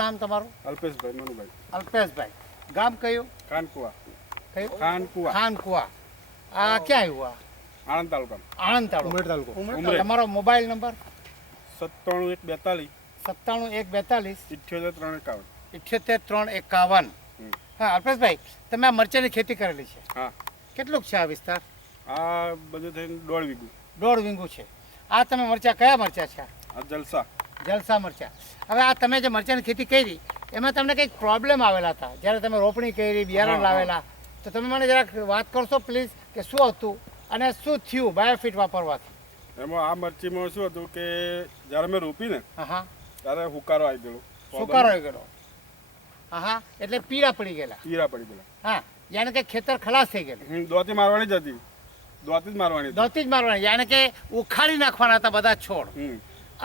નામ તમારું? અલ્પેશભાઈ મનુભાઈ. અલ્પેશભાઈ. ગામ કયું? ખાનકુવા. કયું? ખાનકુવા. ખાનકુવા. આ ક્યાં આવ્યું? આણંદ તાલુકા. આણંદ તાલુકો. ઉમરેઠ તાલુકો. ઉમરેઠ. તમારો મોબાઈલ નંબર? 97 97 142 97 351. 78 351. હા અલ્પેશભાઈ, તમે આ મરચાની ખેતી કરેલી છે? હા. કેટલુંક છે આ વિસ્તાર? આ બધું થઈને 1.5 વીઘું. 1.5 વીઘું છે. આ તમે મરચા કયા મરચા છે? આ જલસા. જલસા મરચા. હવે આ તમે જે મરચાની ખેતી કરી એમાં તમને કંઈક પ્રોબ્લેમ આવેલા હતા જ્યારે તમે રોપણી કરી, બિયારણ લાવેલા, તો તમે મને જરાક વાત કરશો પ્લીઝ કે શું હતું અને શું થયું બાયોફિટ વાપરવાથી? એમાં આ મરચીમાં શું હતું કે જ્યારે મેં રોપી ને હા ત્યારે હુકારો આવી ગયેલો. સુકારો આવી ગયેલો. હા એટલે પીળા પડી ગયેલા. પીળા પડી ગયેલા. હા યાને કે ખેતર ખલાસ થઈ ગયેલું. દોતી મારવાની જ હતી. દોતી જ મારવાની હતી. દોતી જ મારવાની, યાને કે ઉખાડી નાખવાના હતા બધા છોડ.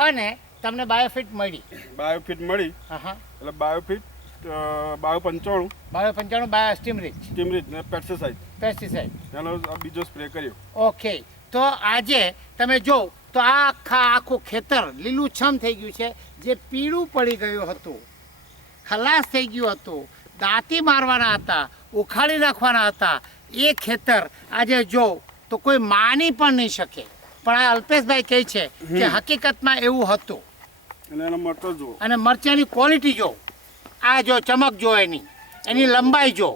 અને તમને બાયોફિટ મળી. બાયોફિટ મળી. હા એટલે બાયોફિટ 9295 9295 બાયો સ્ટીમરીચ ને પેસ્ટિસાઇડ એનો બીજો સ્પ્રે કર્યો. ઓકે. તો આજે તમે જો તો આ આખું ખેતર લીલુંછમ થઈ ગયું છે. જે પીળું પડી ગયું હતું, ખલાસ થઈ ગયું હતું, દાંતી મારવાના હતા, ઉખાડી નાખવાના હતા, એ ખેતર આજે જો તો કોઈ માની પણ નહીં શકે. પણ આ અલ્પેશભાઈ કહે છે કે હકીકતમાં એવું હતું. અને એનો મરચો જુઓ. અને મરચાની ક્વોલિટી જો, આ જો ચમક જો, એની લંબાઈ જો.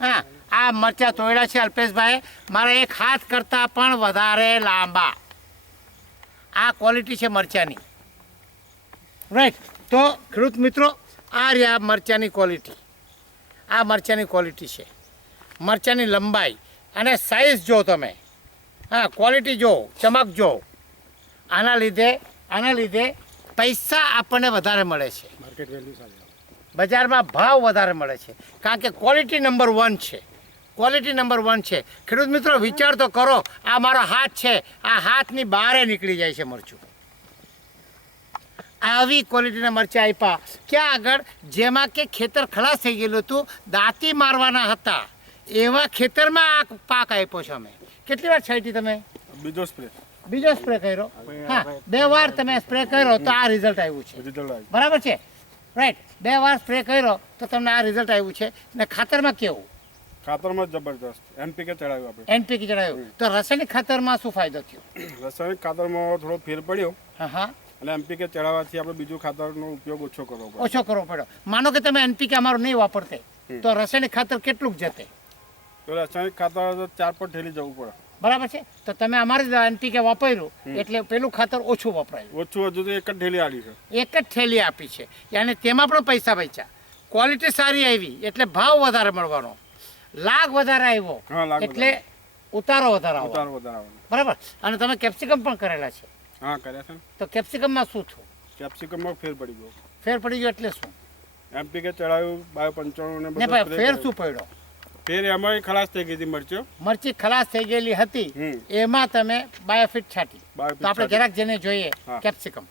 હા આ મરચા તોડ્યા છે અલ્પેશભાઈ મારા એક હાથ કરતાં પણ વધારે લાંબા. આ ક્વોલિટી છે મરચાની. રાઈટ. તો ખેડૂત મિત્રો, આ રહ્યા મરચાની ક્વોલિટી. આ મરચાની ક્વોલિટી છે. મરચાની લંબાઈ અને સાઈઝ જો તમે. હા ક્વોલિટી જો, ચમક જો. આના લીધે પૈસા આપણને વધારે મળે છે. માર્કેટ વેલ્યુ સારી. બજારમાં ભાવ વધારે મળે છે કારણ કે ક્વોલિટી નંબર 1 છે. ક્વોલિટી નંબર 1 છે. ખેડૂત મિત્રો વિચાર તો કરો, આ મારો હાથ છે, આ હાથની બહારે નીકળી જાય છે મરચું. આવી ક્વોલિટીના મરચાં આપ્યા ક્યાં આગળ, જેમાં કે ખેતર ખલાસ થઈ ગયેલું હતું, દાંતી મારવાના હતા, એવા ખેતરમાં આ પાક આપ્યો છે અમે. કેટલી વાર છાંટી તમે? બીજો સ્પ્રે કર્યો. હા 2 વાર તમે સ્પ્રે કર્યો તો આ રિઝલ્ટ આવ્યું છે. બરાબર છે. રાઈટ. 2 વાર સ્પ્રે કર્યો તો તમને આ રિઝલ્ટ આવ્યું છે. ને ખાતરમાં કેવું? ખાતરમાં જબરદસ્ત એનપીકે ચડાવ્યું આપણે. એનપીકે ચડાવ્યું. તો રાસાયણિક ખાતરમાં શું ફાયદો થયો? રાસાયણિક ખાતરમાં થોડો ફેર પડ્યો. હા અને એનપીકે ચડાવવાથી આપણે બીજું ખાતરનો ઉપયોગ ઓછો કરવો પડ્યો. માનો કે તમે એનપીકે અમારું નહીં વાપરતે તો રાસાયણિક ખાતર કેટલું જતે? તો રાસાયણિક ખાતર 4 ઠેલી જવું પડે. બરાબર છે. તો તમે અમારી એનપીકે વાપર્યું એટલે પેલું ખાતર ઓછું વપરાયું. ઓછું હજુ તો એક જ ઠેલી આપી છે. એક જ ઠેલી આપી છે. યાને તેમાં પણ પૈસા બચ્યા. ક્વોલિટી સારી આવી એટલે ભાવ વધારે મળવાનો, લાગ વધારે આવ્યો એટલે ઉતારો વધારે આવવાનો. બરાબર. અને તમે કેપ્સિકમ પણ કરેલા છે? હા કર્યા છે. તો કેપ્સિકમમાં શું થયું? કેપ્સિકમમાં ફેર પડી ગયો. ફેર પડી ગયો એટલે શું? એનપીકે ચડાવ્યું 9295 ને બધું. ફેર શું પડ્યો? ફેર એમાં ખલાસ થઈ ગઈ હતી મરચી ખલાસ થઈ ગયેલી હતી, એમાં તમે બાયોફિટ છાંટી. તો આપણે જરાક જેને જોઈએ કેપ્સિકમ.